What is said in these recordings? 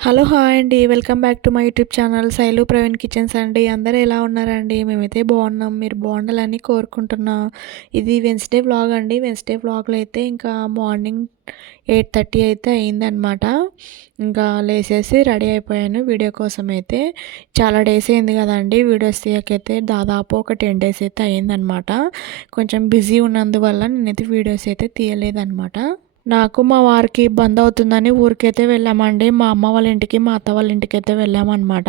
Hello hi అండి welcome back to my YouTube channel Sailu Praveen kitchens అండి. అందరూ ఎలా ఉన్నారండి? మేమైతే బాగున్నాం మీరు బాగుండాలని కోరుకుంటున్నాం. ఇది వెన్స్డే వ్లాగ్ అండి. వెన్స్డే వ్లాగ్లో అయితే ఇంకా మార్నింగ్ ఎయిట్ థర్టీ అయితే అయిందనమాట ఇంకా లేసేసి రెడీ అయిపోయాను వీడియో కోసం అయితే. చాలా డేస్ అయింది కదండి వీడియోస్ తీయకైతే దాదాపు ఒక టెన్ డేస్ అయితే అయిందనమాట కొంచెం బిజీ ఉన్నందువల్ల నేనైతే వీడియోస్ అయితే తీయలేదనమాట నాకు మా వారికి ఇబ్బంది అవుతుందని ఊరికైతే వెళ్ళామండి. మా అమ్మ వాళ్ళ ఇంటికి మా అత్త వాళ్ళ ఇంటికి అయితే వెళ్ళామన్నమాట.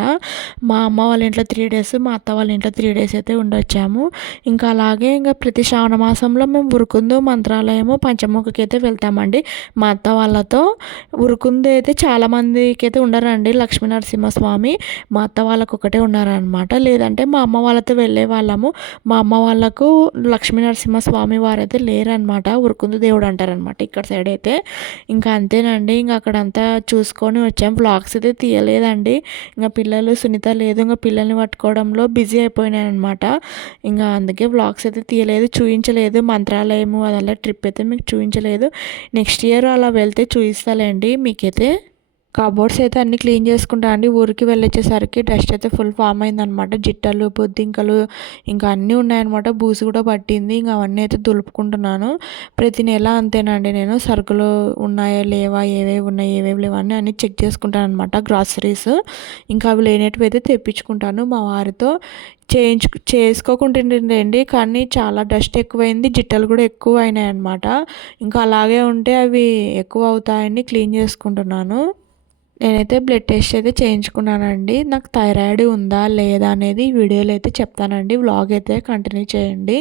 మా అమ్మ వాళ్ళ ఇంట్లో త్రీ డేస్ మా అత్త వాళ్ళ ఇంట్లో త్రీ డేస్ అయితే ఉండొచ్చాము. ఇంకా అలాగే ఇంకా ప్రతి శ్రావణ మాసంలో మేము ఉరుకుందు మంత్రాలయము పంచముఖకి అయితే వెళ్తామండి. మా అత్త వాళ్ళతో ఉరుకుందు అయితే చాలామందికి అయితే ఉండరండి. లక్ష్మీ నరసింహస్వామి మా అత్త వాళ్ళకు ఒకటే ఉన్నారనమాట లేదంటే మా అమ్మ వాళ్ళతో వెళ్ళే వాళ్ళము. మా అమ్మ వాళ్ళకు లక్ష్మీ నరసింహస్వామి వారైతే లేరనమాట ఉరుకుందు దేవుడు అంటారనమాట ఇక్కడ సైడ్ సైడ్ అయితే ఇంకా అంతేనండి. ఇంకా అక్కడంతా చూసుకొని వచ్చాం. బ్లాగ్స్ అయితే తీయలేదండి. ఇంకా పిల్లలు సునీత లేదు. ఇంకా పిల్లల్ని పట్టుకోవడంలో బిజీ అయిపోయినాయి అనమాట ఇంకా అందుకే బ్లాగ్స్ అయితే తీయలేదు చూపించలేదు మంత్రాలయము అదల్లా ట్రిప్ అయితే మీకు చూపించలేదు నెక్స్ట్ ఇయర్ అలా వెళ్తే చూపిస్తాలేండి మీకైతే? కబోర్డ్స్ అయితే అన్నీ క్లీన్ చేసుకుంటా అండి. ఊరికి వెళ్ళొచ్చేసరికి డస్ట్ అయితే ఫుల్ ఫామ్ అయిందనమాట జిట్టలు బొద్దింకలు ఇంకా అన్నీ ఉన్నాయన్నమాట. బూసి కూడా పట్టింది. ఇంకా అవన్నీ అయితే దులుపుకుంటున్నాను. ప్రతి నెల అంతేనండి నేను. సరుకులు ఉన్నాయా లేవా ఏవేవి ఉన్నాయి ఏవేవి లేవా అని అన్నీ చెక్ చేసుకుంటాను అనమాట గ్రాసరీస్. ఇంకా అవి లేనేటివి అయితే తెప్పించుకుంటాను మా వారితో. చేయించు చేసుకోకుంటుండండి కానీ చాలా డస్ట్ ఎక్కువైంది. జిట్టలు కూడా ఎక్కువ అయినాయి అనమాట ఇంకా అలాగే ఉంటే అవి ఎక్కువ అవుతాయని క్లీన్ చేసుకుంటున్నాను. నేనైతే బ్లడ్ టెస్ట్ అయితే చేయించుకున్నానండి. నాకు థైరాయిడ్ ఉందా లేదా అనేది వీడియోలో అయితే చెప్తానండి. వ్లాగ్ అయితే కంటిన్యూ చేయండి.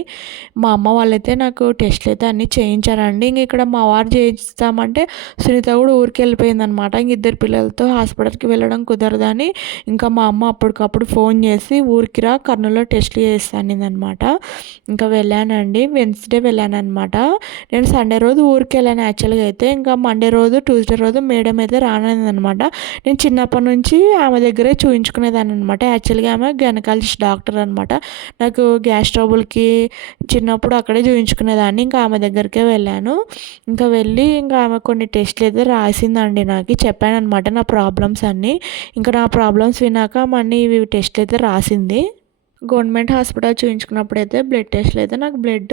మా అమ్మ వాళ్ళైతే నాకు టెస్ట్లు అయితే అన్నీ చేయించారండి. ఇంక ఇక్కడ మా వారు చేయిస్తామంటే సునీత కూడా ఊరికి వెళ్ళిపోయిందనమాట. ఇంక ఇద్దరు పిల్లలతో హాస్పిటల్కి వెళ్ళడం కుదరదని ఇంకా మా అమ్మ అప్పటికప్పుడు ఫోన్ చేసి ఊరికి రా కర్నూలులో టెస్ట్లు చేస్తానిందనమాట ఇంకా వెళ్ళానండి. వెన్స్డే వెళ్ళాను అనమాట నేను సండే రోజు ఊరికి వెళ్ళాను యాక్చువల్గా అయితే. ఇంకా మండే రోజు ట్యూస్డే రోజు మేడం అయితే కాకుండా నేను చిన్నప్పటి నుంచి ఆమె దగ్గరే చూయించుకునేదాన్ని అనమాట యాక్చువల్గా ఆమె గైనకాలజిస్ట్ డాక్టర్ అనమాట. నాకు గ్యాస్ ట్రబుల్కి చిన్నప్పుడు అక్కడే చూయించుకునేదాన్ని. ఇంకా ఆమె దగ్గరికే వెళ్ళాను. ఇంకా వెళ్ళి ఇంకా ఆమె కొన్ని టెస్ట్లు అయితే రాసిందండి నాకు. చెప్పాను అనమాట నా ప్రాబ్లమ్స్ అన్నీ. ఇంకా నా ప్రాబ్లమ్స్ వినాక మళ్ళీ ఇవి టెస్ట్లు అయితే రాసింది. గవర్నమెంట్ హాస్పిటల్ చూయించుకున్నప్పుడు అయితే బ్లడ్ టెస్ట్లు అయితే నాకు బ్లడ్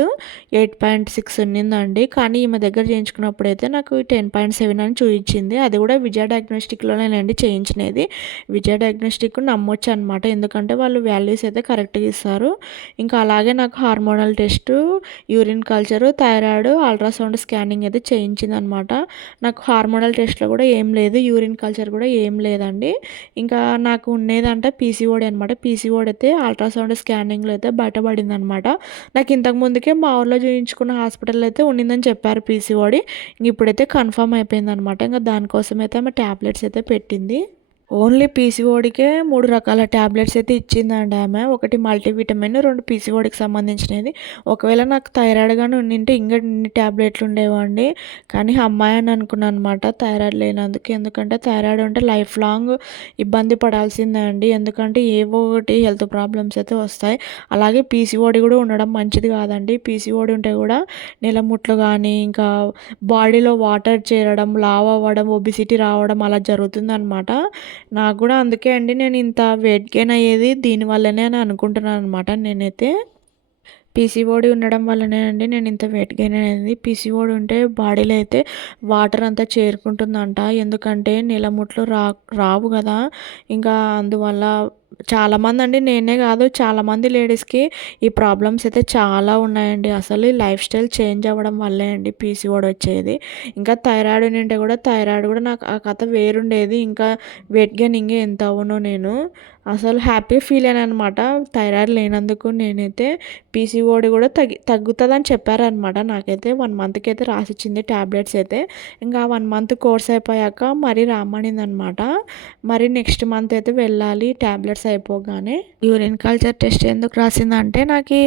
ఎయిట్ పాయింట్ సిక్స్ ఉన్నిందండి. కానీ ఈమె దగ్గర చేయించుకున్నప్పుడు అయితే నాకు టెన్ పాయింట్ సెవెన్ అని చూపించింది అది కూడా విజయ డయాగ్నోస్టిక్లోనేనండి చేయించినది. విజయ డయాగ్నోస్టిక్ నమ్మొచ్చు అనమాట ఎందుకంటే వాళ్ళు వాల్యూస్ అయితే కరెక్ట్గా ఇస్తారు. ఇంకా అలాగే నాకు hormonal test urine culture thyroid ultrasound scanning అయితే చేయించింది అనమాట నాకు హార్మోనల్ టెస్ట్లో కూడా ఏం లేదు యూరిన్ కల్చర్ కూడా ఏం లేదండి. ఇంకా నాకు ఉండేదంటే పీసీఓడి అనమాట. పీసీఓడి అయితే అల్ట్రాసౌండ్ అల్ట్రాసౌండ్ స్కానింగ్లో అయితే బయటపడింది అనమాట నాకు ఇంతకు ముందుకే మా ఊర్లో చేయించుకున్న హాస్పిటల్ అయితే ఉండిందని చెప్పారు పీసీఓడి. ఇప్పుడైతే కన్ఫర్మ్ అయిపోయింది అనమాట ఇంకా దానికోసం అయితే ఆమె ట్యాబ్లెట్స్ అయితే పెట్టింది. ఓన్లీ పీసీఓడికే మూడు రకాల ట్యాబ్లెట్స్ అయితే ఇచ్చిందండి ఆమె. ఒకటి మల్టీవిటమిన్ రెండు పీసీఓడికి సంబంధించినది. ఒకవేళ నాకు థైరాయిడ్ కానీ ఉండింటే ఇంకా ఇన్ని ట్యాబ్లెట్లు ఉండేవండి. కానీ అమ్మాయి అని అనుకున్నాను అనమాట థైరాయిడ్ లేనందుకు. ఎందుకంటే థైరాయిడ్ ఉంటే లైఫ్ లాంగ్ ఇబ్బంది పడాల్సిందే అండి. ఎందుకంటే ఏవో ఒకటి హెల్త్ ప్రాబ్లమ్స్ అయితే వస్తాయి. అలాగే పీసీఓడి కూడా ఉండడం మంచిది కాదండి. పీసీఓడి ఉంటే కూడా నిలముట్లు కానీ ఇంకా బాడీలో వాటర్ చేరడం లావ్ అవ్వడం ఒబిసిటీ రావడం అలా జరుగుతుందన్నమాట. నాకు కూడా అందుకే అండి నేను ఇంత వెయిట్ గెయిన్ అయ్యేది దీనివల్లనే అని అనుకుంటున్నాను అనమాట నేనైతే పీసీఓడి ఉండడం వల్లనే అండి నేను ఇంత వెయిట్ గెయిన్ అనేది పీసీఓడి ఉంటే బాడీలో అయితే వాటర్ అంతా చేరుకుంటుందంట. ఎందుకంటే నీలముట్లు రా రావు కదా. ఇంకా అందువల్ల చాలామంది అండి నేనే కాదు చాలామంది లేడీస్కి ఈ ప్రాబ్లమ్స్ అయితే చాలా ఉన్నాయండి. అసలు ఈ లైఫ్ స్టైల్ చేంజ్ అవ్వడం వల్లే అండి పీసీఓడి వచ్చేది. ఇంకా థైరాయిడ్ ఉంటే కూడా థైరాయిడ్ కూడా నాకు ఆ కథ వేరుండేది. ఇంకా వెయిట్ గెయిన్ ఇంకా ఎంత అవునో నేను. అసలు హ్యాపీ ఫీల్ అయ్యాను అనమాట. థైరాయిడ్ లేనందుకు నేనైతే పీసీఓడి కూడా తగ్గి తగ్గుతుందని చెప్పారనమాట. నాకైతే వన్ మంత్కి అయితే రాసిచ్చింది ట్యాబ్లెట్స్ అయితే. ఇంకా వన్ మంత్ కోర్స్ అయిపోయాక మరీ రామనిందనమాట మరి నెక్స్ట్ మంత్ అయితే వెళ్ళాలి ట్యాబ్లెట్స్ అవర్స్ అయిపోగానే యూరిన్ కల్చర్ టెస్ట్ ఎందుకు రాసిందంటే నాకు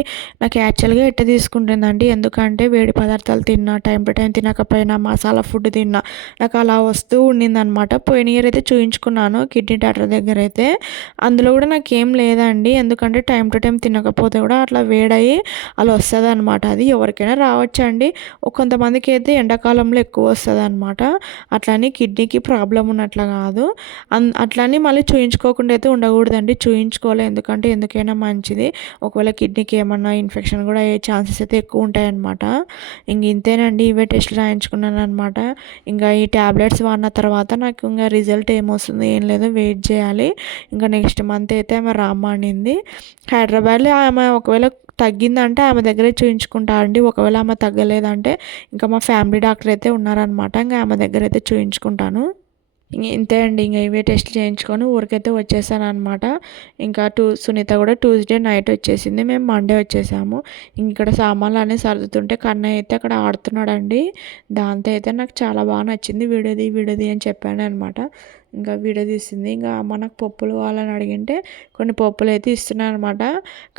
నాకు యాక్చువల్గా ఎట్ట తీసుకుంటుందండి? ఎందుకంటే వేడి పదార్థాలు తిన్నా టైం టు టైం తినకపోయినా మసాలా ఫుడ్ తిన్నా నాకు అలా వస్తూ ఉండిందనమాట పోయిన ఇయర్ అయితే చూయించుకున్నాను కిడ్నీ డాక్టర్ దగ్గర అయితే. అందులో కూడా నాకు ఏం లేదండి. ఎందుకంటే టైం టు టైం తినకపోతే కూడా అట్లా వేడయి అలా వస్తుంది అనమాట అది ఎవరికైనా రావచ్చండి. కొంతమందికి అయితే ఎండాకాలంలో ఎక్కువ వస్తుంది అనమాట అట్లని కిడ్నీకి ప్రాబ్లం ఉన్నట్లా కాదు. అన్ అట్లని మళ్ళీ చూయించుకోకుండా అయితే ఉండకూడదండి. చూయించుకోవాలి. ఎందుకంటే ఎందుకైనా మంచిది. ఒకవేళ కిడ్నీకి ఏమన్నా ఇన్ఫెక్షన్ కూడా అయ్యే ఛాన్సెస్ అయితే ఎక్కువ ఉంటాయన్నమాట. ఇంక ఇంతేనండి ఇవే టెస్ట్లు రాయించుకున్నాను అనమాట ఇంకా ఈ ట్యాబ్లెట్స్ వాడిన తర్వాత నాకు ఇంకా రిజల్ట్ ఏమొస్తుంది ఏం లేదో వెయిట్ చేయాలి. ఇంకా నెక్స్ట్ మంత్ అయితే ఆమె రామ్మనింది హైదరాబాద్లో ఆమె ఒకవేళ తగ్గిందంటే ఆమె దగ్గరే చూయించుకుంటా అండి. ఒకవేళ ఆమె తగ్గలేదంటే ఇంకా మా ఫ్యామిలీ డాక్టర్ అయితే ఉన్నారనమాట ఇంకా ఆమె దగ్గర అయితే చూయించుకుంటాను. ఇంతే అండి ఇంకా ఇవే టెస్ట్ చేయించుకొని ఊరికైతే వచ్చేసాను అనమాట ఇంకా టూ సునీత కూడా ట్యూస్డే నైట్ వచ్చేసింది మేము మండే వచ్చేసాము. ఇక్కడ సామాన్లు అన్నీ సర్దుతుంటే కన్నయ్య అయితే అక్కడ ఆడుతున్నాడండి. దాంతో అయితే నాకు చాలా బాగా నచ్చింది విడది విడది అని చెప్పాను అనమాట ఇంకా వీడియో ఇంకా మనకు పప్పులు కావాలని అడిగింటే కొన్ని పప్పులు అయితే ఇస్తున్నాను అనమాట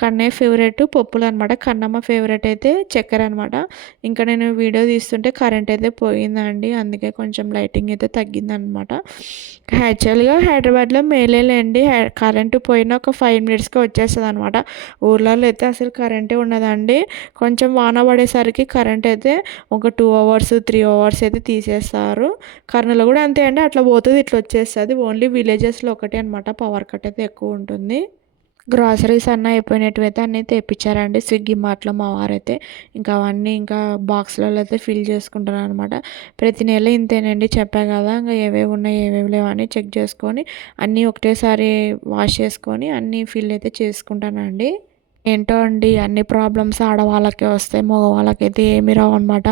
కన్నయ్య ఫేవరెట్ పప్పులు అనమాట. కన్నమ్మ ఫేవరెట్ అయితే చక్కెర అనమాట. ఇంకా నేను వీడియో తీస్తుంటే కరెంట్ అయితే పోయిందండి. అందుకే కొంచెం లైటింగ్ అయితే తగ్గిందనమాట. యాక్చువల్గా హైదరాబాద్లో మేలేలేండి కరెంటు పోయిన ఒక ఫైవ్ మినిట్స్కి వచ్చేస్తుంది అనమాట ఊర్లలో అయితే అసలు కరెంటే ఉండదండి. కొంచెం వాన పడేసరికి కరెంట్ అయితే ఒక టూ అవర్స్ త్రీ అవర్స్ అయితే తీసేస్తారు. కర్నూలు కూడా అంతే అండి. అట్లా పోతుంది ఇట్లా వచ్చేస్తుంది ఓన్లీ విలేజెస్లో ఒకటే అనమాట పవర్ కట్ అయితే ఎక్కువ ఉంటుంది. గ్రాసరీస్ అన్నీ అయిపోయినట్టువైతే అన్నీ తెప్పించారండి. స్విగ్గీ మార్ట్లో మా వారైతే. ఇంకా అవన్నీ ఇంకా బాక్స్లలో అయితే ఫిల్ చేసుకుంటాను అనమాట ప్రతి నెల ఇంతేనండి చెప్పా కదా. ఇంకా ఏవేవి ఉన్నాయి ఏవేవి లేవు అని చెక్ చేసుకొని అన్నీ ఒకటేసారి వాష్ చేసుకొని అన్నీ ఫిల్ అయితే చేసుకుంటానండి. ఏంటో అండి అన్ని ప్రాబ్లమ్స్ ఆడవాళ్ళకే వస్తాయి మగవాళ్ళకైతే ఏమి రావు అనమాట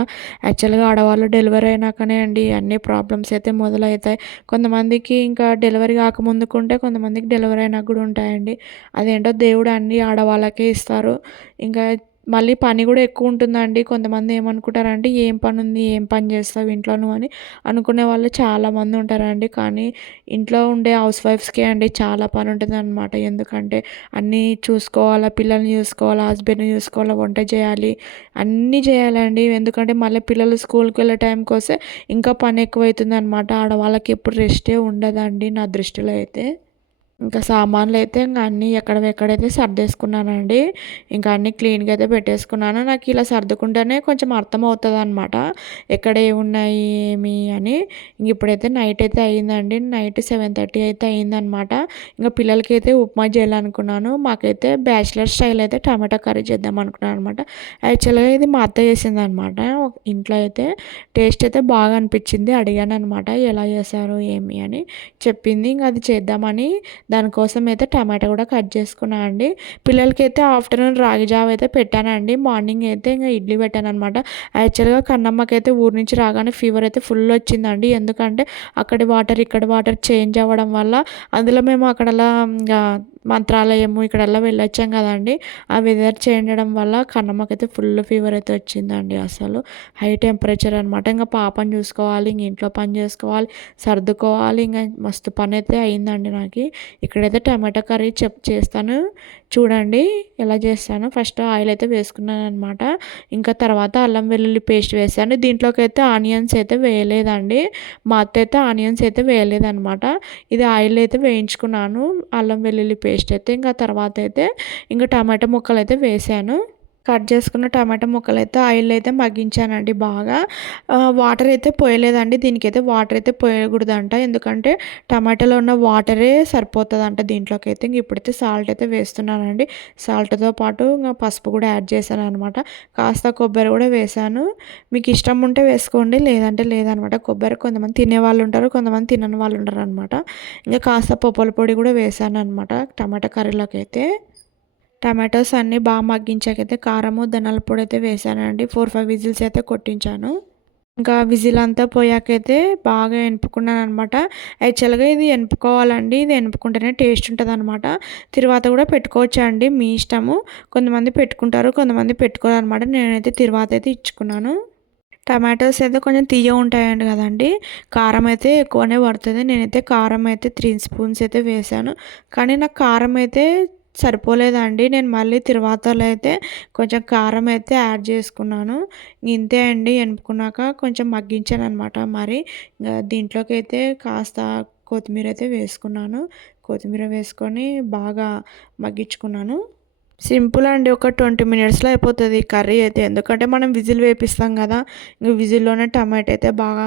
యాక్చువల్గా ఆడవాళ్ళు డెలివరీ అయినాకనే అండి అన్ని ప్రాబ్లమ్స్ అయితే మొదలవుతాయి. కొంతమందికి ఇంకా డెలివరీ కాకముందుకుంటే కొంతమందికి డెలివరీ అయినా కూడా ఉంటాయండి. అదేంటో దేవుడు అన్ని ఆడవాళ్ళకే ఇస్తారు. ఇంకా మళ్ళీ పని కూడా ఎక్కువ ఉంటుందండి. కొంతమంది ఏమనుకుంటారంటే ఏం పని ఉంది? ఏం పని చేస్తావు ఇంట్లో నువ్వు అని అనుకునే వాళ్ళు చాలామంది ఉంటారండి. కానీ ఇంట్లో ఉండే హౌస్ వైఫ్స్కే అండి చాలా పని ఉంటుంది అనమాట ఎందుకంటే అన్నీ చూసుకోవాలా పిల్లల్ని చూసుకోవాలా హస్బెండ్ని చూసుకోవాలా వంట చేయాలి. అన్నీ చేయాలండి. ఎందుకంటే మళ్ళీ పిల్లలు స్కూల్కి వెళ్ళే టైంకి వస్తే ఇంకా పని ఎక్కువైతుంది అనమాట ఆడవాళ్ళకి ఎప్పుడు రెస్టే ఉండదండి నా దృష్టిలో అయితే. ఇంకా సామాన్లు అయితే ఇంకా అన్నీ ఎక్కడెక్కడైతే సర్దేసుకున్నానండి ఇంకా అన్నీ క్లీన్గా అయితే పెట్టేసుకున్నాను. నాకు ఇలా సర్దుకుంటేనే కొంచెం అర్థమవుతుంది అనమాట ఎక్కడ ఏమున్నాయి ఏమి అని. ఇంక ఇప్పుడైతే నైట్ అయితే అయ్యిందండి నైట్ సెవెన్ థర్టీ అయితే అయ్యిందనమాట ఇంకా పిల్లలకి అయితే ఉప్మా చేయాలనుకున్నాను. మాకైతే బ్యాచిలర్ స్టైల్ అయితే టమాటా కర్రీ చేద్దాం అనుకున్నాను అనమాట యాక్చువల్గా ఇది మా అత్త చేసింది అనమాట ఇంట్లో అయితే టేస్ట్ అయితే బాగా అనిపించింది. అడిగాను అనమాట ఎలా చేశారు ఏమి? అని. చెప్పింది ఇంకా అది చేద్దామని దానికోసం అయితే టమాటా కూడా కట్ చేసుకున్నా అండి. పిల్లలకైతే ఆఫ్టర్నూన్ రాగి జావ అయితే పెట్టానండి. మార్నింగ్ అయితే ఇంకా ఇడ్లీ పెట్టాను అనమాట యాక్చువల్గా కన్నమ్మకి అయితే ఊరి నుంచి రాగానే ఫీవర్ అయితే ఫుల్ వచ్చిందండి. ఎందుకంటే అక్కడి వాటర్ ఇక్కడ వాటర్ చేంజ్ అవ్వడం వల్ల అందులో మేము అక్కడలా ఇంకా మంత్రాలయము ఇక్కడల్లా వెళ్ళొచ్చాం కదండి. ఆ వెదర్ చేంజ్ వల్ల కన్నమ్మకైతే ఫుల్ ఫీవర్ అయితే వచ్చిందండి అసలు. హై టెంపరేచర్ అనమాట ఇంకా పాపను చూసుకోవాలి ఇంక ఇంట్లో పని చేసుకోవాలి సర్దుకోవాలి ఇంకా మస్తు పని అయితే అయిందండి నాకు. ఇక్కడైతే టమాటా కర్రీ చెప్ చేస్తాను. చూడండి ఎలా చేస్తాను. ఫస్ట్ ఆయిల్ అయితే వేసుకున్నాను అనమాట ఇంకా తర్వాత అల్లం వెల్లుల్లి పేస్ట్ వేసాను. దీంట్లోకి అయితే ఆనియన్స్ అయితే వేయలేదండి. మా అత్త అయితే ఆనియన్స్ అయితే వేయలేదనమాట ఇది ఆయిల్ అయితే వేయించుకున్నాను. అల్లం వెల్లుల్లి పేస్ట్ అయితే ఇంకా తర్వాత అయితే ఇంకా టమాటా ముక్కలు అయితే వేసాను. కట్ చేసుకున్న టమాటా ముక్కలు అయితే ఆయిల్ అయితే మగ్గించానండి బాగా. వాటర్ అయితే పోయలేదండి. దీనికైతే వాటర్ అయితే పోయకూడదంట. ఎందుకంటే టమాటాలో ఉన్న వాటరే సరిపోతుందంట దీంట్లోకి అయితే ఇంక ఇప్పుడైతే సాల్ట్ అయితే వేస్తున్నానండి. సాల్ట్తో పాటు ఇంకా పసుపు కూడా యాడ్ చేశాను అనమాట కాస్త కొబ్బరి కూడా వేసాను మీకు ఇష్టం ఉంటే వేసుకోండి లేదంటే లేదనమాట కొబ్బరి కొంతమంది తినే వాళ్ళు ఉంటారు కొంతమంది తినని వాళ్ళు ఉంటారు అనమాట ఇంకా కాస్త పప్పుల పొడి కూడా వేసాను అనమాట టమాటా కర్రీలోకి అయితే టమాటోస్ అన్నీ బాగా మగ్గించాకైతే కారము ధనాల పొడి అయితే వేసానండి. ఫోర్ ఫైవ్ విజిల్స్ అయితే కొట్టించాను. ఇంకా విజిల్ అంతా పోయాకైతే బాగా ఎనుపుకున్నాను అనమాట యాక్చువల్గా ఇది ఎనుపుకోవాలండి. ఇది ఎనుపుకుంటేనే టేస్ట్ ఉంటుంది అనమాట తర్వాత కూడా పెట్టుకోవచ్చు అండి? మీ ఇష్టము. కొంతమంది పెట్టుకుంటారు కొంతమంది పెట్టుకోరు అనమాట నేనైతే తర్వాత అయితే ఇచ్చుకున్నాను. టమాటోస్ అయితే కొంచెం తీయ ఉంటాయండి కదండి. కారం అయితే ఎక్కువనే పడుతుంది. నేనైతే కారం అయితే త్రీ స్పూన్స్ అయితే వేసాను. కానీ నాకు కారం అయితే సరిపోలేదండి. నేను మళ్ళీ తిరువాతలో అయితే కొంచెం కారం అయితే యాడ్ చేసుకున్నాను. ఇంతే అండి. ఎనుపుకున్నాక కొంచెం మగ్గించాను అనమాట మరి దీంట్లోకి అయితే కాస్త కొత్తిమీర అయితే వేసుకున్నాను. కొత్తిమీర వేసుకొని బాగా మగ్గించుకున్నాను. సింపుల్ అండి. ఒక ట్వంటీ మినిట్స్లో అయిపోతుంది కర్రీ అయితే. ఎందుకంటే మనం విజిల్ వేపిస్తాం కదా. ఇంక విజిల్లోనే టమాటో అయితే బాగా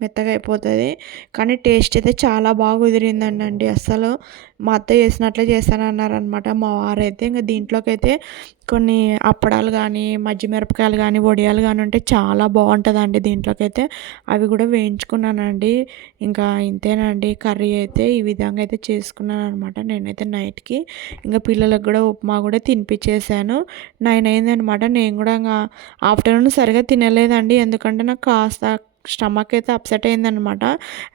మెత్తగా అయిపోతుంది. కానీ టేస్ట్ అయితే చాలా బాగా కుదిరిందండి అస్సలు మా అత్త చేసినట్లే చేస్తానన్నారనమాట మా వారు అయితే ఇంకా దీంట్లోకి అయితే కొన్ని అప్పడాలు కానీ మజ్జిమిరపకాయలు కానీ వడియాలు కానీ ఉంటే చాలా బాగుంటుందండి దీంట్లోకైతే. అవి కూడా వేయించుకున్నానండి. ఇంకా ఇంతేనండి. కర్రీ అయితే ఈ విధంగా అయితే చేసుకున్నాను అనమాట నేనైతే నైట్కి. ఇంకా పిల్లలకు కూడా ఉప్మా కూడా తినిపించేసాను నైన్ అయిందనమాట నేను కూడా ఇంకా ఆఫ్టర్నూన్ సరిగా తినలేదండి. ఎందుకంటే నాకు కాస్త స్టమక్ అయితే అప్సెట్ అయిందనమాట.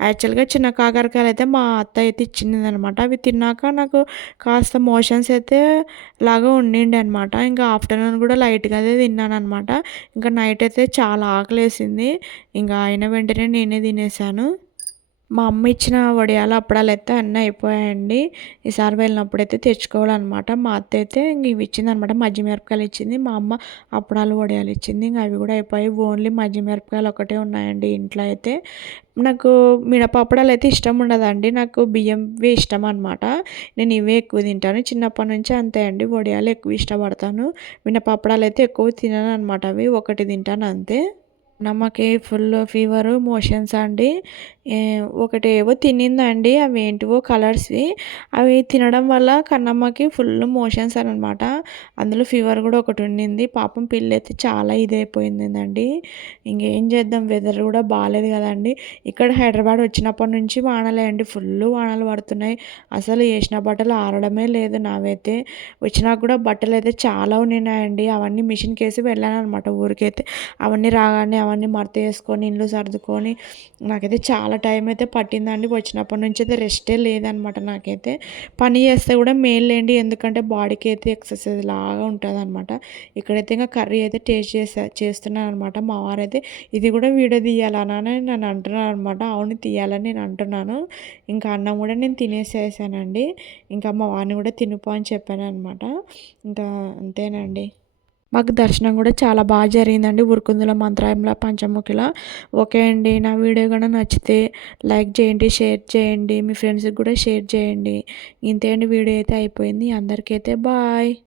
యాక్చువల్గా చిన్న కాకరకాయలు అయితే మా అత్త అయితే ఇచ్చిందనమాట. అవి తిన్నాక నాకు కాస్త మోషన్స్ అయితే లాగా ఉండిండి అనమాట ఇంకా ఆఫ్టర్నూన్ కూడా లైట్గా అయితే తిన్నాను అనమాట ఇంకా నైట్ అయితే చాలా ఆకలేసింది. ఇంకా అయిన వెంటనే నేనే తినేసాను. మా అమ్మ ఇచ్చిన వడియాల అప్పడాలు అయితే అన్నీ అయిపోయాయండి. ఈసారి వెళ్ళినప్పుడైతే తెచ్చుకోవాలన్నమాట. మా అత్త అయితే ఇంక ఇవి ఇచ్చిందనమాట మజ్జి మిరపకాయలు ఇచ్చింది. మా అమ్మ అప్పడాలు వడియాలు ఇచ్చింది. ఇంకా అవి కూడా అయిపోయాయి. ఓన్లీ మజ్జి మిరపకాయలు ఒకటే ఉన్నాయండి ఇంట్లో అయితే. నాకు మినపప్పడాలు అయితే ఇష్టం ఉండదండి. నాకు బియ్యంవి ఇష్టం అనమాట నేను ఇవే ఎక్కువ తింటాను. చిన్నప్పటి నుంచి అంతే అండి. వడియాలు ఎక్కువ ఇష్టపడతాను. మినపప్పడాలు అయితే ఎక్కువ తినను అనమాట అవి ఒకటి తింటాను అంతే. నమ్మకి ఫుల్ ఫీవరు మోషన్స్ అండి. ఒకటి ఏవో తినిందండి అవి ఏంటివో కలర్స్వి. అవి తినడం వల్ల కన్నమ్మకి ఫుల్ మోషన్స్ అనమాట. అందులో ఫీవర్ కూడా ఒకటి ఉండింది. పాపం పిల్ల అయితే చాలా ఇదైపోయిందండి. ఇంకేం చేద్దాం వెదర్ కూడా బాగాలేదు కదండి. ఇక్కడ హైదరాబాద్ వచ్చినప్పటి నుంచి వానలే అండి ఫుల్ వానలు పడుతున్నాయి. అసలు వేసిన బట్టలు ఆరడమే లేదు నావైతే. వచ్చినా కూడా బట్టలు అయితే చాలా ఉన్నాయండి అవన్నీ మిషన్కి వేసి వెళ్ళాను అనమాట ఊరికైతే. అవన్నీ రాగానే అవన్నీ మడత వేసుకొని ఇండ్లు సర్దుకొని నాకైతే చాలా టైం అయితే పట్టిందండి. వచ్చినప్పటి నుంచి అయితే రెస్టే లేదనమాట నాకైతే. పని చేస్తే కూడా మేలేండి ఎందుకంటే బాడీకి అయితే ఎక్సర్సైజ్ లాగా ఉంటుంది అనమాట ఇక్కడైతే ఇంకా కర్రీ అయితే టేస్ట్ చేసా చేస్తున్నాను అనమాట మా వారైతే ఇది కూడా వీడియో తీయాలని నేను అంటున్నాను అనమాట అవును తీయాలని నేను అంటున్నాను. ఇంకా అన్నం కూడా నేను తినేసేసానండి. ఇంకా మా వారిని కూడా తినిపో అని చెప్పాను అనమాట ఇంకా అంతేనండి. మాకు దర్శనం కూడా చాలా బాగా జరిగిందండి. ఉరుకుందుల మంత్రాయంలో పంచముఖిలో. ఓకే అండి. నా వీడియో కూడా నచ్చితే లైక్ చేయండి షేర్ చేయండి. మీ ఫ్రెండ్స్కి కూడా షేర్ చేయండి. ఇంతే అండి. వీడియో అయితే అయిపోయింది. అందరికైతే బాయ్.